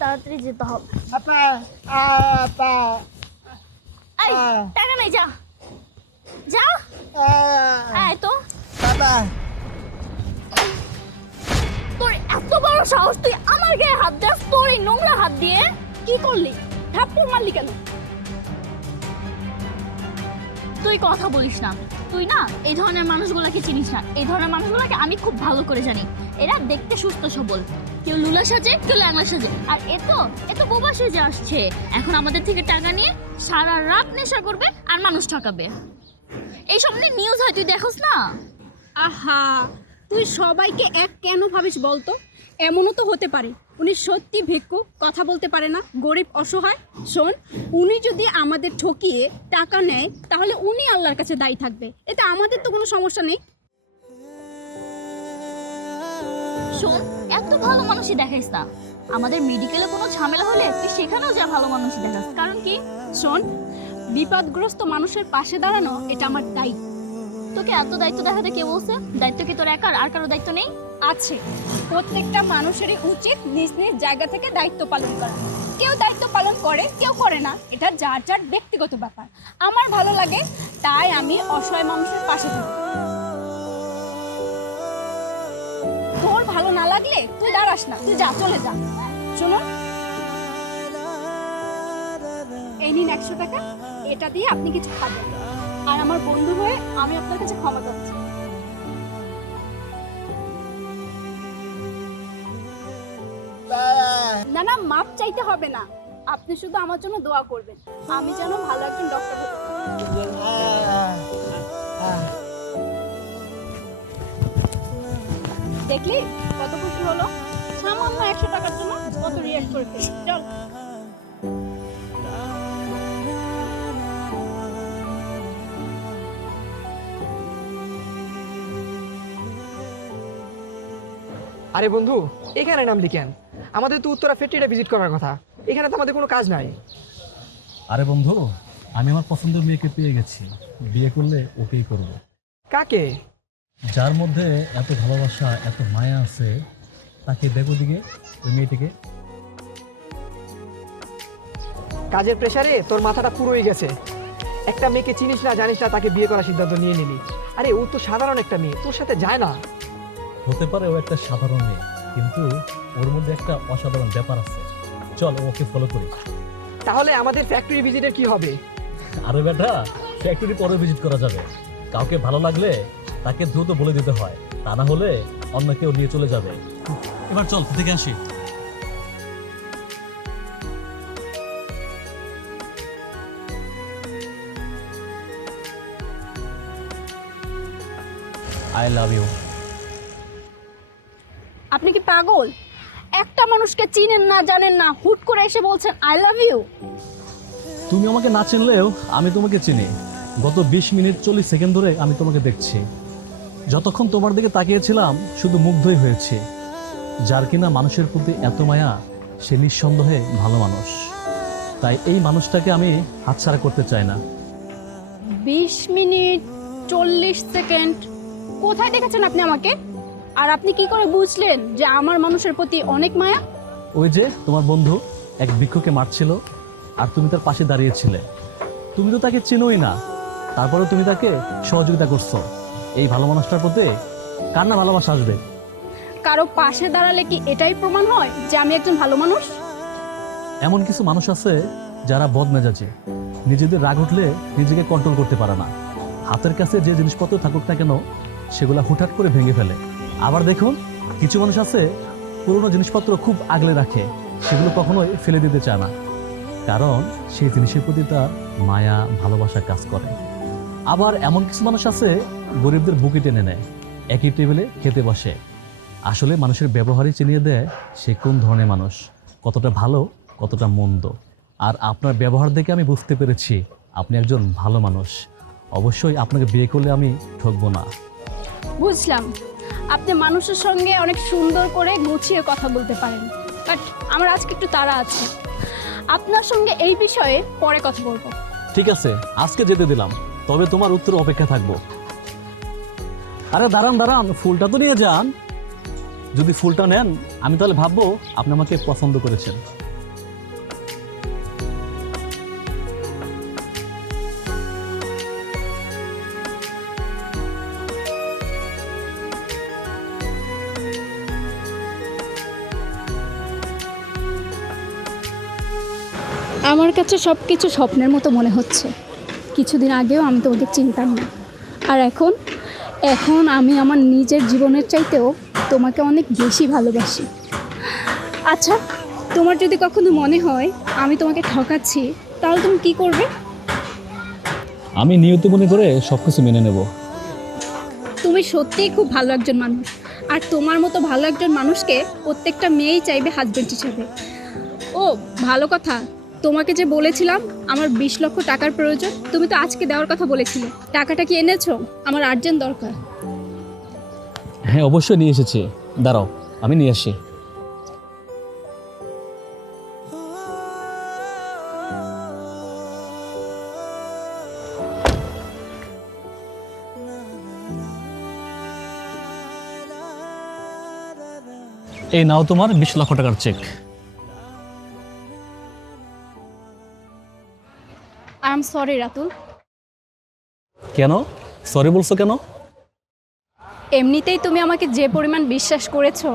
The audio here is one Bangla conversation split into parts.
তাড়াতাড়ি যেতে হবে। আপা আপা এই টাকা নাই, যা যা। এই তো বাবা, তোর এত বড় সাহস, তুই আমার গায়ে হাত দিস? তোর এই নোংরা হাত দিয়ে কি করলি? থাপ্পড় মারলি কেন? তুই কথা বলিস না। তুই না এই ধরনের মানুষগুলোকে চিনিস না। এই ধরনের মানুষগুলোকে আমি খুব ভালো করে জানি। এরা দেখতে সুস্থ সবল, কেউ লুলা সাজে, কেউ ল্যাংলা সাজে, আর এ তো বোবা সেজে আসছে। এখন আমাদের থেকে টাকা নিয়ে সারা রাত নেশা করবে আর মানুষ ঠকাবে। এইসব নিউজ হয়, তুই দেখোস না? আহা, তুই সবাইকে এক কেন ভাবিস বলতো? এমনও তো হতে পারে উনি সত্যি ভিক্ষুক, কথা বলতে পারে না, গরিব অসহায়। শোন, উনি যদি আমাদের ঠকিয়ে টাকা নেয় তাহলে উনি আল্লাহর কাছে দায়ী থাকবে, এতে আমাদের তো কোনো সমস্যা নেই। শোন, এত ভালো মানুষই দেখাইস না। আমাদের মেডিকেলে কোনো ঝামেলা হলে তুই সেখানেও যা ভালো মানুষই দেখাস। কারণ কি? শোন, বিপদগ্রস্ত মানুষের পাশে দাঁড়ানো এটা আমার দায়িত্ব। তোকে এত দায়িত্ব দেখাতে কে বলছে? দায়িত্ব কি তোর একার? আর কারো দায়িত্ব নেই? আছে, প্রত্যেকটা মানুষেরই উচিত নিজ নিজ জায়গা থেকে দায়িত্ব পালন করা। কেউ দায়িত্ব পালন করে, কেউ করে না, এটা যার যার ব্যক্তিগত ব্যাপার। আমার ভালো লাগে তাই আমি অসহায় মানুষের পাশে থাকি। তোর ভালো না লাগলে তুই দাঁড়াস না, তুই যা, চলে যা। শোনো, এই নিন 100 টাকা, এটা দিয়ে আপনি কিছু খাবেন, আর আমার বন্ধু হয়ে আমি আপনার কাছে ক্ষমা চাচ্ছি। না না, মাপ চাইতে হবে না, আপনি শুধু আমার জন্য দোয়া করবেন, আমি যেন ভালো একজন ডক্টর হতে পারি। দেখলি কত খুশি হলো? সামান্য 100 টাকার জন্য কত রিয়াক্ট করে ফেলি। চল। আরে বন্ধু, এখানে নামলি কেন? আমাদের তো উত্তরা ফ্যাক্টরিটা ভিজিট করার কথা। এখানে তো আমাদের কোনো কাজ নাই। আরে বন্ধু, আমি আমার পছন্দের মেয়েকে পেয়ে গেছি। বিয়ে করলে ওকেই করব। কাকে? যার মধ্যে এত ভালোবাসা, এত মায়া আছে, তাকে দেখো দিকে, ওই মেয়েটিকে। কাজের প্রেসারে তোর মাথাটা পুরোই গেছে। একটা মেয়েকে চিনিস না, জানিস না, তাকে বিয়ে করার সিদ্ধান্ত নিয়ে নিলি। আরে ও তো সাধারণ একটা মেয়ে, তোর সাথে যায় না। হতে পারে ও একটা সাধারণ মেয়ে, কিন্তু ওর মধ্যে একটা অসাধারণ ব্যাপার আছে। চল ওকে ফলো করি। তাহলে আমাদের ফ্যাক্টরি ভিজিটের কি হবে? আরে বেটা, ফ্যাক্টরি পরে ভিজিট করা যাবে। কাউকে ভালো লাগলে তাকে দ্রুত বলে দিতে হয়, তা না হলে অন্য কেউ নিয়ে চলে যাবে। এবার চল থেকে আসি। I love you. আপনি কি পাগল? একটা মানুষকে চিনেন না, জানেন না, হুট করে এসে বলছেন আই লাভ ইউ। তুমি আমাকে না চিনলেও আমি তোমাকে চিনি। গত 20 মিনিট 40 সেকেন্ড ধরে আমি তোমাকে দেখছি। যতক্ষণ তোমার দিকে তাকিয়েছিলাম শুধু মুগ্ধই হয়েছি। যার কিনা মানুষের প্রতি এত মায়া, সে নিঃসন্দেহে ভালো মানুষ। তাই এই মানুষটাকে আমি হাতছাড়া করতে চাই না। 20 মিনিট 40 সেকেন্ড? কোথায় দেখেছেন আপনি আমাকে? আর আপনি কি করে বুঝলেন যে আমার মানুষের প্রতি অনেক মায়া? ওই যে তোমার বন্ধু এক ভিক্ষুকে মারছিল, আর তুমি তার পাশে দাঁড়িয়েছিলে। তুমি তো তাকে চেনোই না, তারপরে তুমি তাকে সহযোগিতা করছো। এই ভালো মানুষটার প্রতি কার না ভালোবাসা আসবে? কারো পাশে দাঁড়ালে কি এটাই প্রমাণ হয় যে আমি একজন ভালো মানুষ? এমন কিছু মানুষ আছে যারা বদমেজাজি, নিজেদের রাগ উঠলে নিজেকে কন্ট্রোল করতে পারে না। হাতের কাছে যে জিনিসপত্র থাকুক না কেন সেগুলা হুটহাট করে ভেঙে ফেলে। আবার দেখুন, কিছু মানুষ আছে পুরনো জিনিসপত্র খুব আগলে রাখে, সেগুলো কখনোই ফেলে দিতে চায় না, কারণ সেই জিনিসের প্রতি তার মায়া ভালোবাসা কাজ করে। আবার এমন কিছু মানুষ আছে গরিবদের বুকে টেনে নেয়, একই টেবিলে খেতে বসে। আসলে মানুষের ব্যবহারই চিনিয়ে দেয় সে কোন ধরনের মানুষ, কতটা ভালো কতটা মন্দ। আর আপনার ব্যবহার দেখে আমি বুঝতে পেরেছি আপনি একজন ভালো মানুষ। অবশ্যই আপনাকে বিয়ে করলে আমি ঠকবো না। বুঝলাম, আপনি মানুষের সঙ্গে অনেক সুন্দর করে গুছিয়ে কথা বলতে পারেন, বাট আমার আজকে একটু তাড়া আছে। আপনার সঙ্গে এই বিষয়ে পরে কথা বলবো। ঠিক আছে, আজকে যেতে দিলাম, তবে তোমার উত্তর অপেক্ষা থাকবো। আরে দাঁড়ান দাঁড়ান, ফুলটা তো নিয়ে যান। যদি ফুলটা নেন আমি তাহলে ভাববো আপনি আমাকে পছন্দ করেছেন। আমার কাছে সব কিছু স্বপ্নের মতো মনে হচ্ছে। কিছুদিন আগেও আমি তোমাকে চিনতাম না, আর এখন এখন আমি আমার নিজের জীবনের চাইতেও তোমাকে অনেক বেশি ভালোবাসি। আচ্ছা, তোমার যদি কখনো মনে হয় আমি তোমাকে ঠকাচ্ছি, তাহলে তুমি কি করবে? আমি নিয়ত মনে করে সব কিছু মেনে নেব। তুমি সত্যিই খুব ভালো একজন মানুষ, আর তোমার মতো ভালো একজন মানুষকে প্রত্যেকটা মেয়েই চাইবে হাজবেন্ড হিসেবে। ও ভালো কথা, তোমাকে যে বলেছিলাম আমার 20 লক্ষ টাকার প্রয়োজন, তুমি তো আজকে দেওয়ার কথা বলেছিলে। টাকাটা কি এনেছো? আমার আর্জেন্ট দরকার। হ্যাঁ, অবশ্যই নিয়ে এসেছি। দাঁড়াও, আমি নিয়ে আসি। এই নাও তোমার 20 লক্ষ টাকার check. I am sorry Ratul. কেন সরি বলছো কেন? এমনিতেই তুমি আমাকে যে পরিমাণ বিশ্বাস করেছো,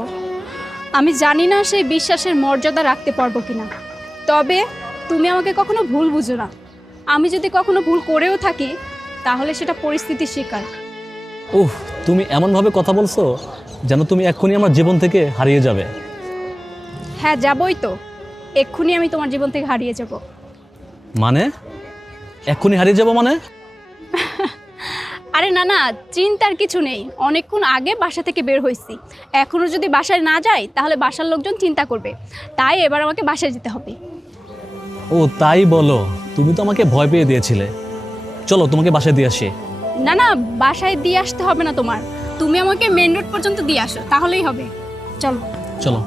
আমি জানি না সেই বিশ্বাসের মর্যাদা রাখতে পারবো কিনা। তবে তুমি আমাকে কখনো ভুল বুঝো না। আমি যদি কখনো ভুল করেও থাকি, তাহলে সেটা পরিস্থিতির শিকার। ওহ, তুমি এমনভাবে কথা বলছো যেন তুমি এক্ষুনি আমার জীবন থেকে হারিয়ে যাবে। হ্যাঁ, যাবই তো। এক্ষুনি আমি তোমার জীবন থেকে হারিয়ে যাব। মানে এক্ষুনি হারিয়ে যাবো মানে? আরে না না, চিন্তার কিছু নেই। অনেকক্ষণ আগে বাসা থেকে বের হয়েছি, এখনও যদি বাসায় না যাই তাহলে বাসার লোকজন চিন্তা করবে। তাই এবার আমাকে বাসায় যেতে হবে। ও তাই বলো? তুমি তো আমাকে ভয় পেয়ে দিয়েছিলে। চলো তোমাকে বাসায় দিয়ে আসি। না না, বাসায় দিয়ে আসতে হবে না তোমার। তুমি আমাকে মেন রোড পর্যন্ত দিয়ে আসো, তাহলেই হবে। চলো চলো।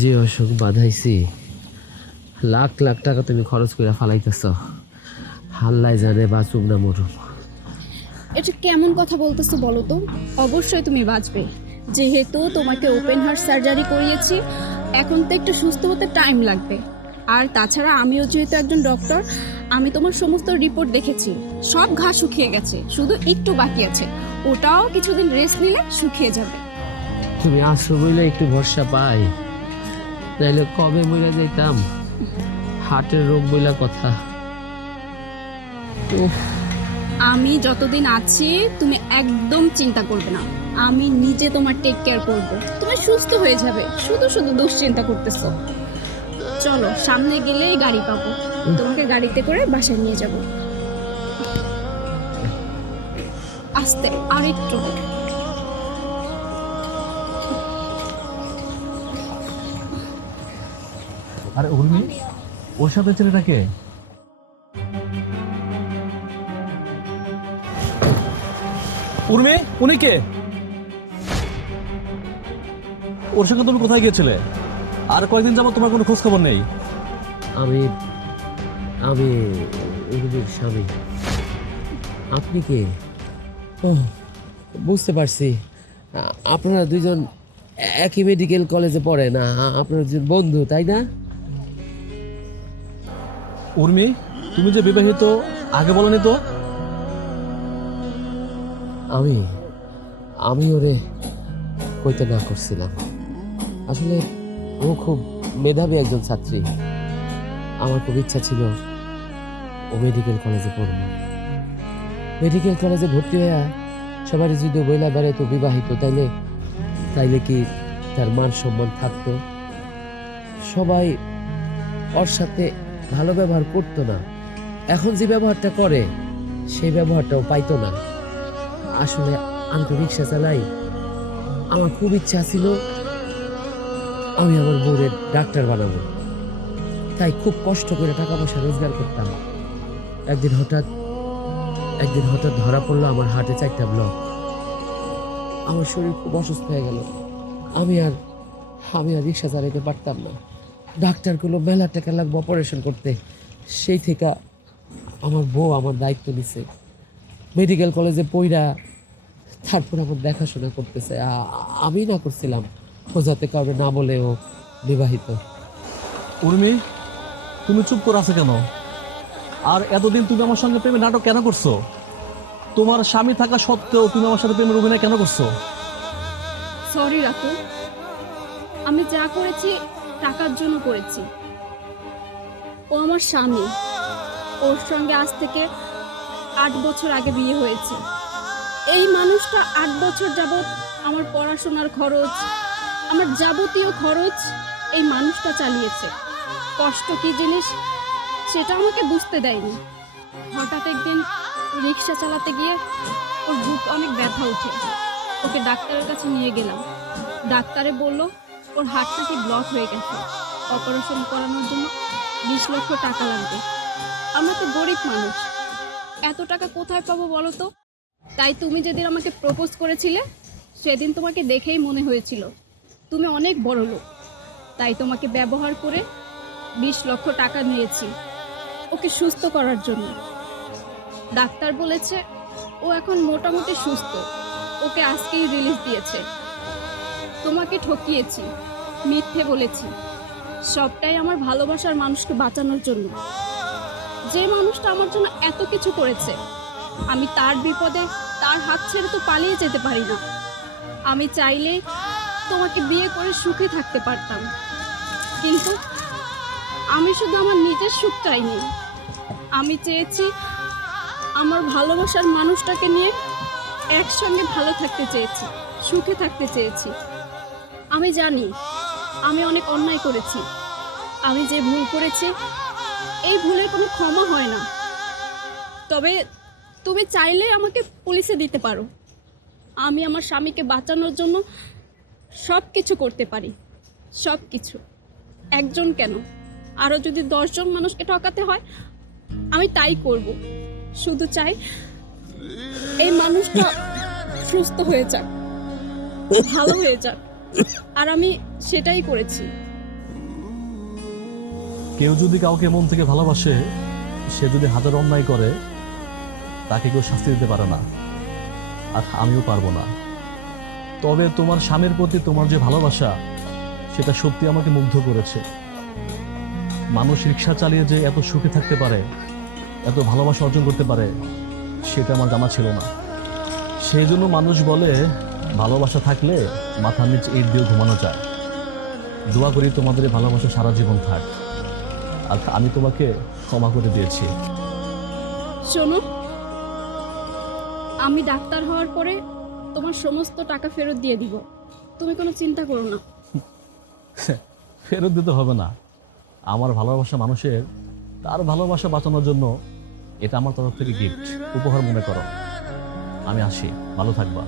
যে অসুখ বাঁধাইছি, লাখ লাখ টাকা তুমি খরচ করে ফালাইতেছ। হাল্লাই জানে বাঁচুম না মরুম। এটা কেমন কথা বলতেছো বলো তো? অবশ্যই তুমি বাঁচবে, যেহেতু তোমাকে ওপেন হার্ট সার্জারি করিয়েছি। এখন তো একটু সুস্থ হতে টাইম লাগবে। আর তাছাড়া আমিও যেহেতু একজন ডক্টর, আমি তোমার সমস্ত রিপোর্ট দেখেছি। সব ঘা শুকিয়ে গেছে, শুধু একটু বাকি আছে। ওটাও কিছুদিন রেস্ট নিলে শুকিয়ে যাবে। তুমি আসো বইলে একটু ভরসা পাই, তাইলে কবে মরে যাইতাম। হার্টের রোগ বইলা কথা। উফ, আমি যতদিন আছি তুমি একদম চিন্তা করবে না। আমি নিজে তোমার টেক কেয়ার করব। তুমি সুস্থ হয়ে যাবে, শুধু শুধু দুশ্চিন্তা করতেছো। চলো, সামনে গেলেই গাড়ি পাবো, তোমাকে গাড়িতে করে বাসায় নিয়ে যাব। আস্তে, আর একটু। আরে উর্মি, ওর সাথে ছেলেটাকে? উর্মি, উনি কে? ওর সঙ্গে তুমি কোথায় গিয়েছিলে? আর কয়েকদিন যাবো তোমার কোনো খোঁজ খবর নেই। আমি আমি রুবির স্বামী। আপনি কে? ও, বুঝতে পারছি। আপনারা দুইজন একই মেডিকেল কলেজে পড়েন। আপনারা দুজন বন্ধু, তাই না? উর্মি, তুমি যে বিবাহিত আগে বলনি তো? আমি ওরে কইতে না করছিলাম। আসলে ও খুব মেধাবী একজন ছাত্রী। আমার খুব ইচ্ছা ছিল ও মেডিকেল কলেজে পড়বে। মেডিকেল কলেজে ভর্তি হয়ে সবারই যদি বইলা বেড়াইতো বিবাহিত, তাইলে কি তার মান সম্মান থাকতো? সবাই ওর সাথে ভালো ব্যবহার করতো না। এখন যে ব্যবহারটা করে সেই ব্যবহারটাও পাইতো না। আসলে আমি তো রিক্সা চালাই। আমার খুব ইচ্ছা ছিল আমি আমার বউরে ডাক্তার বানাবো। তাই খুব কষ্ট করে টাকা পয়সা রোজগার করতাম। একদিন হঠাৎ ধরা পড়লো আমার হার্টে 4টা ব্লক। আমার শরীর খুব অসুস্থ হয়ে গেল। আমি আর রিক্সা চালাইতে পারতাম না। ডাক্তারগুলো মেলা টাকা লাগবে অপারেশন করতে। সেই থেকে আমার বউ আমার দায়িত্ব নিছে। মেডিকেল কলেজে পইরা তারপর আমার দেখাশোনা করতেছে। আমি না করছিলাম, ও যাতে কাউকে না বলে ও বিবাহিত। উর্মি, তুমি চুপ করে আছো কেন? আর এতদিন তুমি আমার সঙ্গে প্রেমে নাটক কেন করছো? তোমার স্বামী থাকা সত্ত্বেও তুমি আমার সাথে প্রেমের অভিনয় কেন করছো? সরি রাতুল, আমি যা করেছি টাকার জন্য করেছি। ও আমার স্বামী, ওর সঙ্গে আজ থেকে 8 বছর আগে বিয়ে হয়েছে। এই মানুষটা 8 বছর যাবৎ আমার পড়াশোনার খরচ, আমার যাবতীয় খরচ এই মানুষটা চালিয়েছে। কষ্ট কি জিনিস সেটা আমাকে বুঝতে দেয়নি। হঠাৎ একদিন রিক্সা চালাতে গিয়ে ওর বুক অনেক ব্যথা উঠে। ওকে ডাক্তারের কাছে নিয়ে গেলাম। ডাক্তারে বলল ওর হার্টটা কি ব্লক হয়ে গেছে, অপারেশন করানোর জন্য 20 লক্ষ টাকা লাগবে। আমরা তো গরিব মানুষ, এত টাকা কোথায় পাবো বলো তো? তাই তুমি যেদিন আমাকে প্রপোজ করেছিলে সেদিন তোমাকে দেখেই মনে হয়েছিল তুমি অনেক বড় লোক। তাই তোমাকে ব্যবহার করে 20 লক্ষ টাকা নিয়েছি ওকে সুস্থ করার জন্য। ডাক্তার বলেছে ও এখন মোটামুটি সুস্থ, ওকে আজকেই রিলিজ দিয়েছে। তোমাকে ঠকিয়েছি, মিথ্যে বলেছি, সবটাই আমার ভালোবাসার মানুষকে বাঁচানোর জন্য। যে মানুষটা আমার জন্য এত কিছু করেছে, আমি তার বিপদে তার হাত ছেড়ে তো পালিয়ে যেতে পারি না। আমি চাইলে তোমাকে বিয়ে করে সুখে থাকতে পারতাম, কিন্তু আমি শুধু আমার নিজের সুখ চাইনি। আমি চেয়েছি আমার ভালোবাসার মানুষটাকে নিয়ে একসঙ্গে ভালো থাকতে চেয়েছি, সুখে থাকতে চেয়েছি। আমি জানি আমি অনেক অন্যায় করেছি, আমি যে ভুল করেছি এই ভুলের কোনো ক্ষমা হয় না। তবে তুমি চাইলে আমাকে পুলিশে দিতে পারো, আমি আমার স্বামীকে বাঁচানোর জন্য সব কিছু করতে পারি, সব কিছু। একজন কেন, আরও যদি 10 জন মানুষকে ঠকাতে হয় আমি তাই করব। শুধু চাই এই মানুষটা সুস্থ হয়ে যাক, ভালো হয়ে যাক, আর আমি সেটাই করেছি। কেউ যদি কাউকে মন থেকে ভালোবাসে, সে যদি হাজার অন্যায় করে, তাকে কেউ শাস্তি দিতে পারে না, আর আমিও পারবো না। তবে তোমার স্বামীর প্রতি তোমার যে ভালোবাসা, সেটা সত্যি আমাকে মুগ্ধ করেছে। মানুষ রিক্সা চালিয়ে যে এত সুখে থাকতে পারে, এত ভালোবাসা অর্জন করতে পারে, সেটা আমার জানা ছিল না। সেই জন্য মানুষ বলে ভালোবাসা থাকলে মাথার নিচে ইট দিয়ে ঘুমানো যায়। দোয়া করি তোমাদের এই ভালোবাসা সারা জীবন থাক, আর আমি তোমাকে ক্ষমা করে দিয়েছি। শোনো, আমি ডাক্তার হওয়ার পরে তোমার সমস্ত টাকা ফেরত দিয়ে দিব, তুমি কোনো চিন্তা করো না। ফেরত দিতে হবে না। আমার ভালোবাসা মানুষের তার ভালোবাসা বাঁচানোর জন্য এটা আমার তরফ থেকে গিফট, উপহার মনে করো। আমি আসি, ভালো থাকবা।